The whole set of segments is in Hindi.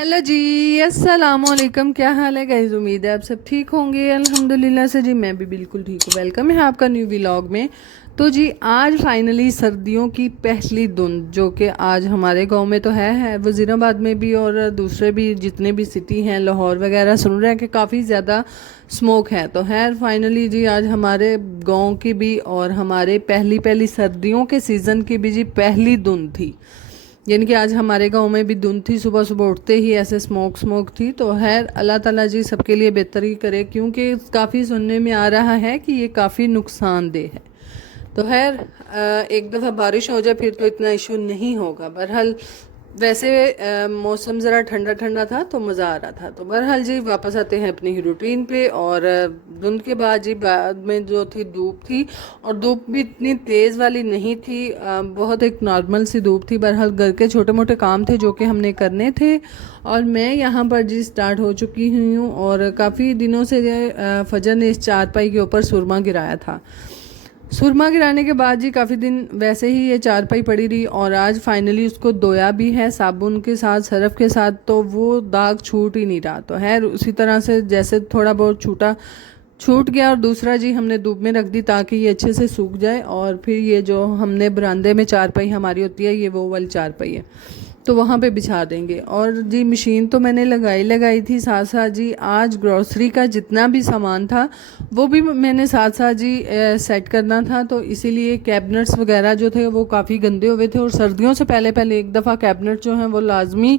हेलो जी। अस्सलाम वालेकुम। क्या हाल है गाइस? उम्मीद है आप सब ठीक होंगे। अल्हम्दुलिल्लाह से जी मैं भी बिल्कुल ठीक हूँ। वेलकम है आपका न्यू व्लॉग में। तो जी आज फाइनली सर्दियों की पहली धुंध जो कि आज हमारे गांव में तो है वज़ीराबाद में भी और दूसरे भी जितने भी सिटी हैं लाहौर वगैरह सुन रहे हैं कि काफ़ी ज़्यादा स्मोक है। तो है फाइनली जी आज हमारे गांव की भी और हमारे पहली पहली सर्दियों के सीज़न की भी जी पहली धुंध थी। यानी कि आज हमारे गांव में भी धुंध थी। सुबह सुबह उठते ही ऐसे स्मोक थी। तो खैर अल्लाह ताला जी सबके लिए बेहतर ही करे, क्योंकि काफ़ी सुनने में आ रहा है कि ये काफ़ी नुकसानदेह है। तो खैर एक दफ़ा बारिश हो जाए फिर तो इतना इशू नहीं होगा। बहरहाल वैसे मौसम ज़रा ठंडा ठंडा था तो मज़ा आ रहा था। तो बहरहाल जी वापस आते हैं अपनी ही रूटीन पे। और धुंध के बाद जी बाद में जो थी धूप थी, और धूप भी इतनी तेज़ वाली नहीं थी, बहुत एक नॉर्मल सी धूप थी। बहरहाल घर के छोटे मोटे काम थे जो कि हमने करने थे, और मैं यहाँ पर जी स्टार्ट हो चुकी हुई हूँ। और काफ़ी दिनों से फजर ने इस चारपाई के ऊपर सुरमा गिराया था। सुरमा गिराने के बाद जी काफ़ी दिन वैसे ही ये चारपाई पड़ी रही, और आज फाइनली उसको धोया भी है साबुन के साथ सरफ के साथ, तो वो दाग छूट ही नहीं रहा। तो है उसी तरह से जैसे थोड़ा बहुत छूट गया। और दूसरा जी हमने धूप में रख दी ताकि ये अच्छे से सूख जाए, और फिर ये जो हमने बरामदे में चारपाई हमारी होती है ये वो वाली चारपाई है तो वहाँ पे बिछा देंगे। और जी मशीन तो मैंने लगाई थी। साथ साथ जी आज ग्रॉसरी का जितना भी सामान था वो भी मैंने साथ साथ जी सेट करना था। तो इसीलिए कैबिनेट्स वगैरह जो थे वो काफ़ी गंदे हुए थे, और सर्दियों से पहले पहले एक दफ़ा कैबिनेट जो हैं वो लाजमी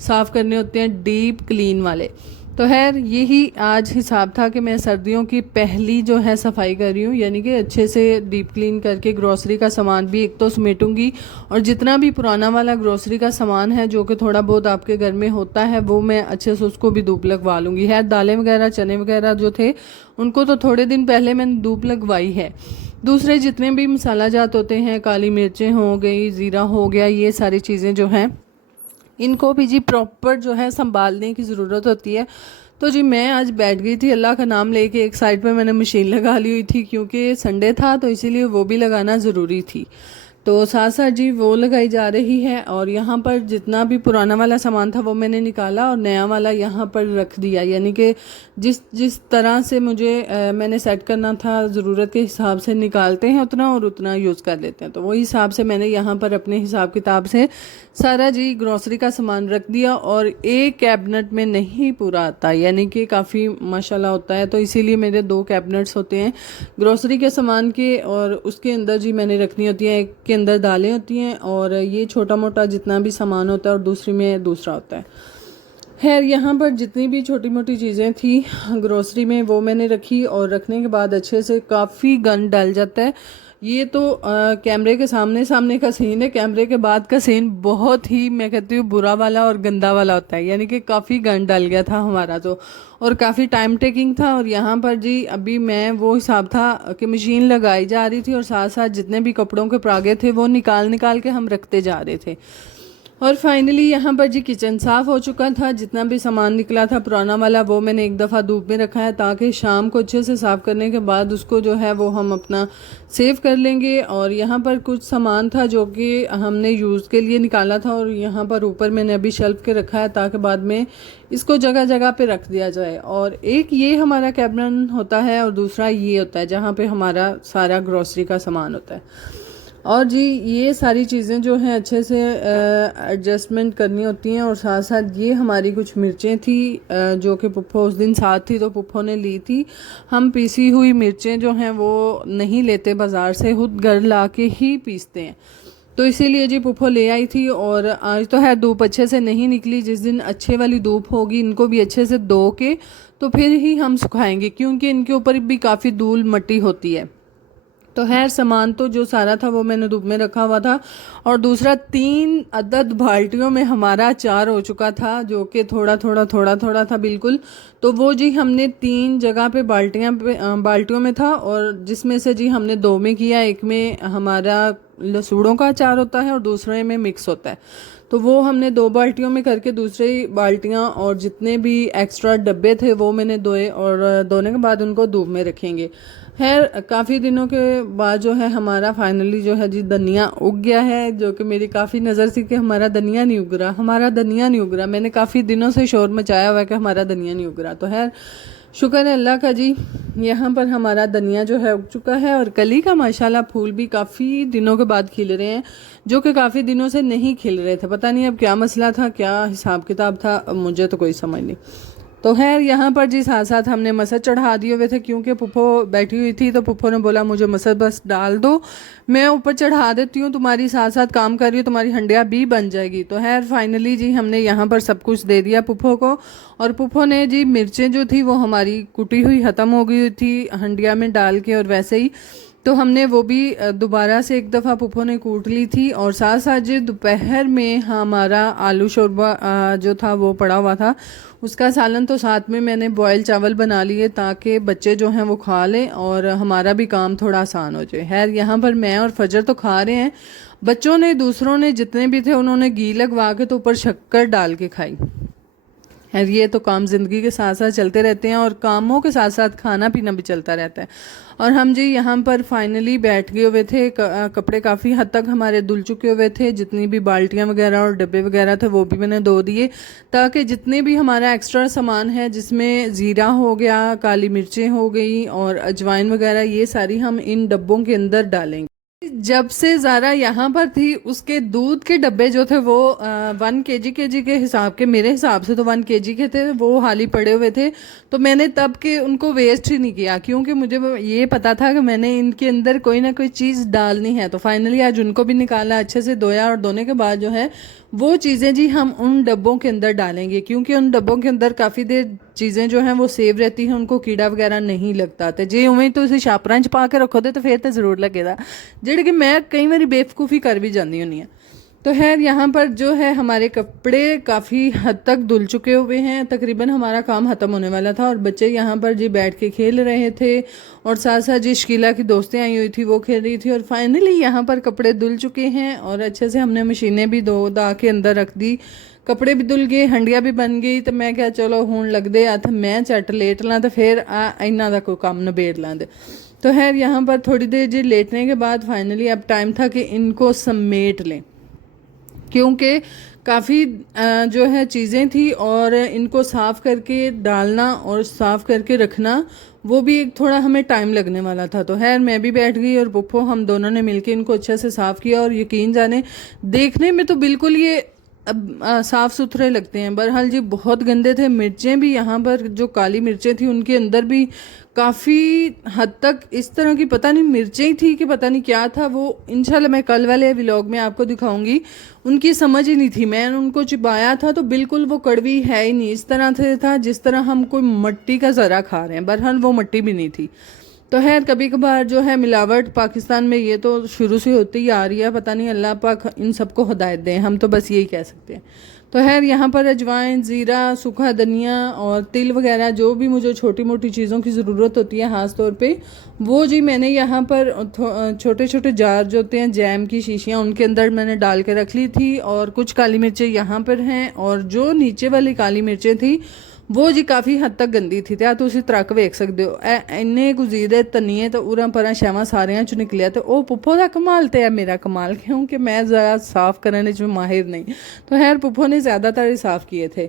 साफ़ करने होते हैं, डीप क्लीन वाले। तो खैर यही आज हिसाब था कि मैं सर्दियों की पहली जो है सफाई कर रही हूँ, यानी कि अच्छे से डीप क्लीन करके ग्रोसरी का सामान भी एक तो समेटूंगी, और जितना भी पुराना वाला ग्रोसरी का सामान है जो कि थोड़ा बहुत आपके घर में होता है वो मैं अच्छे से उसको भी धूप लगवा लूँगी। खैर दालें वगैरह चने वगैरह जो थे उनको तो थोड़े दिन पहले मैंने धूप लगवाई है। दूसरे जितने भी मसाला जात होते हैं, काली मिर्चें हो गई, ज़ीरा हो गया, ये सारी चीज़ें जो हैं इनको भी जी प्रॉपर जो है संभालने की ज़रूरत होती है। तो जी मैं आज बैठ गई थी अल्लाह का नाम लेके, एक साइड पे मैंने मशीन लगा ली हुई थी क्योंकि संडे था तो इसीलिए वो भी लगाना ज़रूरी थी। तो साथ साथ जी वो लगाई जा रही है, और यहाँ पर जितना भी पुराना वाला सामान था वो मैंने निकाला और नया वाला यहाँ पर रख दिया। यानी कि जिस जिस तरह से मुझे मैंने सेट करना था ज़रूरत के हिसाब से निकालते हैं उतना और उतना यूज़ कर लेते हैं। तो वही हिसाब से मैंने यहाँ पर अपने हिसाब किताब से सारा जी ग्रॉसरी का सामान रख दिया, और एक कैबिनेट में नहीं पूरा आता, यानी कि काफ़ी माशाल्लाह होता है। तो इसीलिए मेरे दो कैबिनेट्स होते हैं ग्रॉसरी के सामान के, और उसके अंदर जी मैंने रखनी होती है, एक के अंदर दालें होती हैं और ये छोटा मोटा जितना भी सामान होता है, और दूसरी में दूसरा होता है। खैर यहाँ पर जितनी भी छोटी मोटी चीज़ें थी ग्रोसरी में वो मैंने रखी, और रखने के बाद अच्छे से काफ़ी गंद डल जाता है। ये तो कैमरे के सामने सामने का सीन है, कैमरे के बाद का सीन बहुत ही मैं कहती हूँ बुरा वाला और गंदा वाला होता है। यानी कि काफ़ी गंद डल गया था हमारा तो, और काफ़ी टाइम टेकिंग था। और यहाँ पर जी अभी मैं वो हिसाब था कि मशीन लगाई जा रही थी और साथ साथ जितने भी कपड़ों के परागे थे वो निकाल निकाल के हम रखते जा रहे थे। और फाइनली यहाँ पर जी किचन साफ़ हो चुका था। जितना भी सामान निकला था पुराना वाला वो मैंने एक दफ़ा धूप में रखा है ताकि शाम को अच्छे से साफ़ करने के बाद उसको जो है वो हम अपना सेव कर लेंगे। और यहाँ पर कुछ सामान था जो कि हमने यूज़ के लिए निकाला था, और यहाँ पर ऊपर मैंने अभी शेल्फ के रखा है ताकि बाद में इसको जगह जगह पे रख दिया जाए। और एक ये हमारा कैबिनेट होता है और दूसरा ये होता है जहाँ पे हमारा सारा ग्रॉसरी का सामान होता है। और जी ये सारी चीज़ें जो हैं अच्छे से एडजस्टमेंट करनी होती हैं। और साथ साथ ये हमारी कुछ मिर्चें थी जो कि पुप्पो उस दिन साथ थी तो पुप्पो ने ली थी। हम पीसी हुई मिर्चें जो हैं वो नहीं लेते बाज़ार से, खुद घर ला के ही पीसते हैं। तो इसीलिए जी पुप्पो ले आई थी। और आज तो है धूप अच्छे से नहीं निकली, जिस दिन अच्छे वाली धूप होगी इनको भी अच्छे से धो के तो फिर ही हम सुखाएंगे, क्योंकि इनके ऊपर भी काफ़ी धूल मट्टी होती है। तो खैर सामान तो जो सारा था वो मैंने धूप में रखा हुआ था। और दूसरा 3 अदद बाल्टियों में हमारा अचार हो चुका था जो कि थोड़ा थोड़ा था बिल्कुल। तो वो जी हमने 3 जगह पे बाल्टियों में था, और जिसमें से जी हमने 2 में किया। एक में हमारा लसूड़ों का अचार होता है और दूसरे में मिक्स होता है। तो वो हमने 2 बाल्टियों में करके दूसरी बाल्टियाँ और जितने भी एक्स्ट्रा डब्बे थे वो मैंने धोए, और धोने के बाद उनको धूप में रखेंगे। खैर काफ़ी दिनों के बाद जो है हमारा फाइनली जो है जी धनिया उग गया है, जो कि मेरी काफ़ी नज़र थी कि हमारा धनिया नहीं उग रहा, हमारा धनिया नहीं उग रहा। मैंने काफ़ी दिनों से शोर मचाया हुआ है कि हमारा धनिया नहीं उग रहा। तो खैर शुक्र है अल्लाह का जी, यहाँ पर हमारा धनिया जो है उग चुका है और कली का माशाल्लाह फूल भी काफ़ी दिनों के बाद खिल रहे हैं, जो कि काफ़ी दिनों से नहीं खिल रहे थे। पता नहीं अब क्या मसला था, क्या हिसाब किताब था, अब मुझे तो कोई समझ नहीं। तो खैर यहाँ पर जी साथ साथ हमने मसद चढ़ा दिए हुए थे, क्योंकि पुप्पो बैठी हुई थी तो पुप्पो ने बोला मुझे मसद बस डाल दो, मैं ऊपर चढ़ा देती हूँ, तुम्हारी साथ साथ काम कर रही हूँ, तुम्हारी हंडिया भी बन जाएगी। तो खैर फाइनली जी हमने यहाँ पर सब कुछ दे दिया पुप्पो को, और पुप्पो ने जी मिर्चें जो थी वो हमारी कुटी हुई ख़त्म हो गई थी हंडिया में डाल के, और वैसे ही तो हमने वो भी दोबारा से एक दफ़ा पुप्पो ने कूट ली थी। और साथ साथ जी दोपहर में हमारा आलू शोरबा जो था वो पड़ा हुआ था, उसका सालन तो साथ में मैंने बॉयल चावल बना लिए ताकि बच्चे जो हैं वो खा लें और हमारा भी काम थोड़ा आसान हो जाए। खैर यहाँ पर मैं और फजर तो खा रहे हैं, बच्चों ने दूसरों ने जितने भी थे उन्होंने घी लगवा के तो ऊपर शक्कर डाल के खाई। खैर ये तो काम ज़िंदगी के साथ साथ चलते रहते हैं और कामों के साथ साथ खाना पीना भी चलता रहता है। और हम जी यहाँ पर फाइनली बैठ गए हुए थे, कपड़े काफ़ी हद तक हमारे धुल चुके हुए थे, जितनी भी बाल्टियाँ वगैरह और डब्बे वगैरह थे वो भी मैंने धो दिए, ताकि जितने भी हमारा एक्स्ट्रा सामान है जिसमें ज़ीरा हो गया, काली मिर्चें हो गई और अजवाइन वगैरह, ये सारी हम इन डब्बों के अंदर डालेंगे। जब से ज़ारा यहाँ पर थी उसके दूध के डब्बे जो थे वो 1 केजी के हिसाब के, मेरे हिसाब से तो 1 केजी के थे, वो हाली पड़े हुए थे। तो मैंने तब के उनको वेस्ट ही नहीं किया, क्योंकि मुझे ये पता था कि मैंने इनके अंदर कोई ना कोई चीज़ डालनी है। तो फाइनली आज उनको भी निकाला, अच्छे से धोया, और धोने के बाद जो है वो चीज़ें जी हम उन डब्बों के अंदर डालेंगे, क्योंकि उन डब्बों के अंदर काफ़ी देर चीज़ें जो हैं वो सेव रहती हैं, उनको कीड़ा वगैरह नहीं लगता। तो जे उमें तो उसे छापरां च पा के रखो तो फिर तो ज़रूर लगेगा, जेह्ड़े कि मैं कई बार बेवकूफ़ी कर भी जाती होनी है। तो खैर यहाँ पर जो है हमारे कपड़े काफ़ी हद तक धुल चुके हुए हैं, तकरीबन हमारा काम ख़त्म होने वाला था, और बच्चे यहाँ पर जी बैठ के खेल रहे थे, और साथ साथ जी शकीला की दोस्तें आई हुई थी वो खेल रही थी। और फाइनली यहाँ पर कपड़े धुल चुके हैं और अच्छे से हमने मशीनें भी धो धा के अंदर रख दी, कपड़े भी धुल गए, हंडिया भी बन गई। तो मैं क्या चलो हूँ लगते हथ मैं झट लेट ला तो फिर इन्हों का कोई काम नबेड़ लाँदे। तो खैर यहाँ पर थोड़ी देर जी लेटने के बाद फाइनली अब टाइम था कि इनको समेट लें, क्योंकि काफ़ी जो है चीज़ें थी और इनको साफ़ करके डालना और साफ़ करके रखना वो भी एक थोड़ा हमें टाइम लगने वाला था। तो खैर मैं भी बैठ गई और पुप्पो, हम दोनों ने मिलके इनको अच्छे से साफ़ किया, और यकीन जाने देखने में तो बिल्कुल ये अब साफ़ सुथरे लगते हैं, बहरहाल जी बहुत गंदे थे। मिर्चें भी यहाँ पर जो काली मिर्चें थी उनके अंदर भी काफ़ी हद तक इस तरह की पता नहीं मिर्चें ही थी कि पता नहीं क्या था, वो इंशाल्लाह मैं कल वाले व्लॉग में आपको दिखाऊंगी। उनकी समझ ही नहीं थी, मैंने उनको चिबाया था तो बिल्कुल वो कड़वी है ही नहीं, इस तरह से था जिस तरह हम कोई मट्टी का ज़रा खा रहे हैं, बहरहाल वो मट्टी भी नहीं थी। तो खैर कभी कभार जो है मिलावट पाकिस्तान में ये तो शुरू से होती ही आ रही है, पता नहीं अल्लाह पाक इन सबको हिदायत दें, हम तो बस यही कह सकते हैं। तो खैर यहाँ पर अजवाइन, ज़ीरा, सूखा धनिया और तिल वगैरह जो भी मुझे छोटी मोटी चीज़ों की ज़रूरत होती है ख़ास तौर पे, वो जी मैंने यहाँ पर छोटे छोटे जार जो होते हैं जैम की शीशियाँ उनके अंदर मैंने डाल के रख ली थी। और कुछ काली मिर्चें यहाँ पर हैं, और जो नीचे वाली काली मिर्चें थी वो जी काफ़ी हद तक गंदी थी। तो तुम त्रक वेख सकते हो, इन्ने गुजीरे धनिए तो उरा परा शैवां सारियां चो निकलिया। तो वह पुप्पो का कमाल तो है मेरा कमाल, क्योंकि मैं ज़रा साफ़ करने में माहिर नहीं। तो खैर पुप्पो ने ज़्यादातर ही साफ़ किए थे।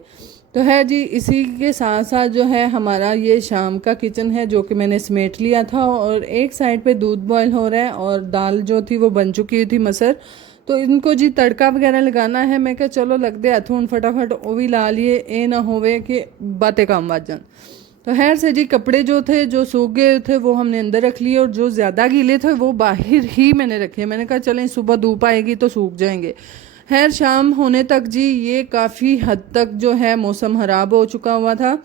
तो है जी इसी के साथ साथ जो है हमारा ये शाम का किचन है जो कि मैंने समेट लिया था, और एक साइड पे दूध बॉयल हो रहा है और दाल जो थी वो बन चुकी हुई थी मसर। तो इनको जी तड़का वगैरह लगाना है, मैं क्या चलो लगते हथ हूँ फटाफट वो भी ला लिए, ये ना होवे कि बातें काम बज जान। तो खैर से जी कपड़े जो थे जो सूख गए थे वो हमने अंदर रख लिए, और जो ज़्यादा गीले थे वो बाहर ही मैंने रखे। मैंने कहा चलें सुबह धूप आएगी तो सूख जाएंगे। खैर शाम होने तक जी ये काफ़ी हद तक जो है मौसम ख़राब हो चुका हुआ था,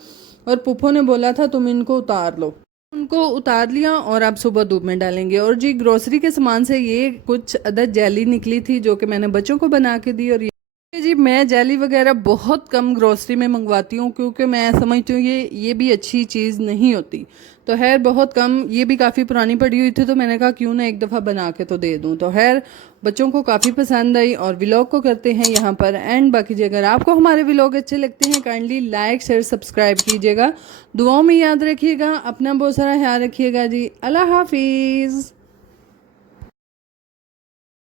और पुप्पो ने बोला था तुम इनको उतार लो, उनको उतार लिया और अब सुबह धूप में डालेंगे। और जी ग्रोसरी के सामान से ये कुछ अदद जेली निकली थी जो कि मैंने बच्चों को बना के दी, और जी मैं जेली वगैरह बहुत कम ग्रोसरी में मंगवाती हूँ, क्योंकि मैं समझती हूँ ये भी अच्छी चीज़ नहीं होती। तो खैर बहुत कम, ये भी काफ़ी पुरानी पड़ी हुई थी, तो मैंने कहा क्यों ना एक दफ़ा बना के तो दे दूँ। तो खैर बच्चों को काफ़ी पसंद आई और व्लॉग को करते हैं यहाँ पर एंड। बाकी जी अगर आपको हमारे व्लॉग अच्छे लगते हैं काइंडली लाइक शेयर सब्सक्राइब कीजिएगा। दुआओं में याद रखिएगा, अपना बहुत सारा ख्याल रखिएगा जी। अल्लाह हाफिज़।